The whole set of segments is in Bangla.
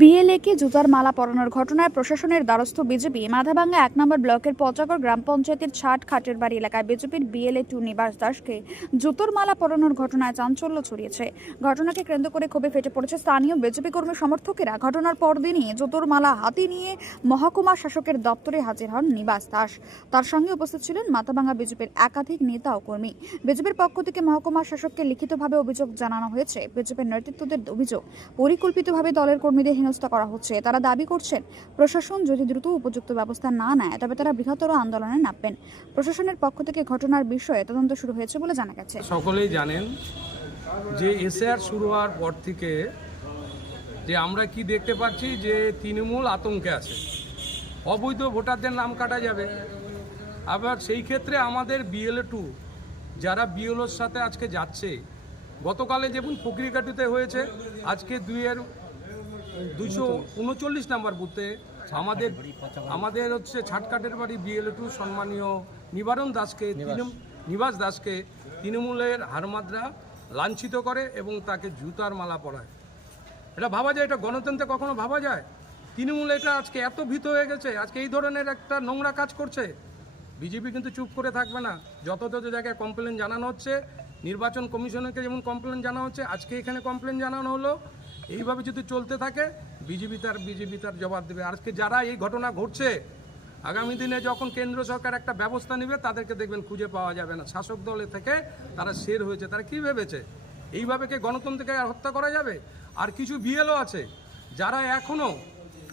বিএলএকে জুতার মালা পরানোর ঘটনায় প্রশাসনের দ্বারস্থ বিজেপি। মাথাভাঙ্গা এক নম্বর ব্লকের পচাগর গ্রাম পঞ্চায়েতের ছাট খাটের বাড়ি এলাকায় বিজেপির বিএলএ টু নিবাস দাসকে জুতোর মালা পরানোর ঘটনায় চাঞ্চল্য ছড়িয়েছে। ঘটনাকে কেন্দ্র করে ক্ষোভে ফেটে পড়েছে স্থানীয় বিজেপি কর্মী সমর্থকেরা। ঘটনার পরদিনই জুতোর মালা হাতে নিয়ে মহকুমা শাসকের দপ্তরে হাজির হন নিবাস দাস তার সঙ্গে উপস্থিত ছিলেন মাথাভাঙ্গা বিজেপির একাধিক নেতা ও কর্মী। বিজেপির পক্ষ থেকে মহকুমা শাসককে লিখিতভাবে অভিযোগ জানানো হয়েছে। বিজেপির নেতৃত্বদের অভিযোগ, পরিকল্পিতভাবে দলের কর্মীদের হেনস্থা করা হচ্ছে। তারা দাবি করছেন, প্রশাসন যদি দ্রুত উপযুক্ত ব্যবস্থা না নেয়, তবে তারা বৃহত্তর আন্দোলনে নামবেন। প্রশাসনের পক্ষ থেকে ঘটনার বিষয়ে তদন্ত শুরু হয়েছে বলে জানা গেছে। সকলেই জানেন যে এসআর শুরু হওয়ার পর থেকে যে আমরা কি দেখতে পাচ্ছি যে তৃণমূল আতঙ্কে আছে। অবৈধ ভোটারদের নাম কাটা যাবে। আবার সেই ক্ষেত্রে আমাদের বিএলএ টু, যারা বিএলওর সাথে আজকে যাচ্ছে, গতকালে যেমন ফকরিকাটিতে হয়েছে, আজকে দুইয়ের দুইশো উনচল্লিশ নাম্বার বুথে আমাদের আমাদের হচ্ছে ছাটকাটের বাড়ি বিএলএ টু সম্মানীয় নিবারণ দাসকে নিবাস। দাসকে তৃণমূলের হারমাদরা লাঞ্ছিত করে এবং তাকে জুতার মালা পরায়। এটা ভাবা যায়? এটা গণতন্ত্রে কখনো ভাবা যায়? তৃণমূল এটা আজকে এত ভীত হয়ে গেছে আজকে এই ধরনের একটা নোংরা কাজ করছে। বিজেপি কিন্তু চুপ করে থাকবে না। যত যত জায়গায় কমপ্লেন জানানো হচ্ছে নির্বাচন কমিশনকে যেমন কমপ্লেন জানানো হচ্ছে আজকে এখানে কমপ্লেন জানানো হলো। এইভাবে যদি চলতে থাকে, বিজেপি তার বিজেপি তার জবাব দেবে। আজকে যারা এই ঘটনা ঘটছে, আগামী দিনে যখন কেন্দ্র সরকার একটা ব্যবস্থা নেবে, তাদেরকে দেখবেন খুঁজে পাওয়া যাবে না। শাসক দলে থেকে তারা শের হয়েছে। তারা কি ভেবেছে? এইভাবে কি গণতন্ত্রকে আর হত্যা করা যাবে? আর কিছু বিএলও আছে, যারা এখনও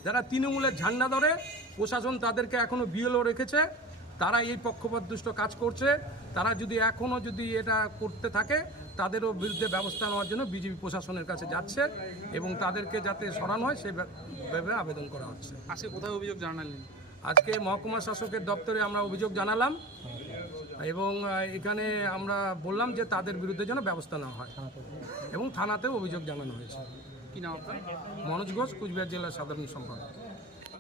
যারা তৃণমূলের ঝান্ডা ধরে, প্রশাসন তাদেরকে এখনও বিএলও রেখেছে, তারা এই পক্ষপাতদুষ্ট কাজ করছে। তারা যদি এখনও যদি এটা করতে থাকে তাদেরও বিরুদ্ধে ব্যবস্থা নেওয়ার জন্য বিজেপি প্রশাসনের কাছে যাচ্ছে এবং তাদেরকে যাতে সরানো হয় সেই ভাবে আবেদন করা হচ্ছে। আজকে কোথায় অভিযোগ জানালেন? আজকে মহকুমা শাসকের দপ্তরে আমরা অভিযোগ জানালাম এবং এখানে আমরা বললাম যে তাদের বিরুদ্ধে যেন ব্যবস্থা নেওয়া হয়। এবং থানাতেও অভিযোগ জানানো হয়েছে। কি নাম আপনার? মনোজ ঘোষ কুচবিহার জেলার সাধারণ সম্পাদক।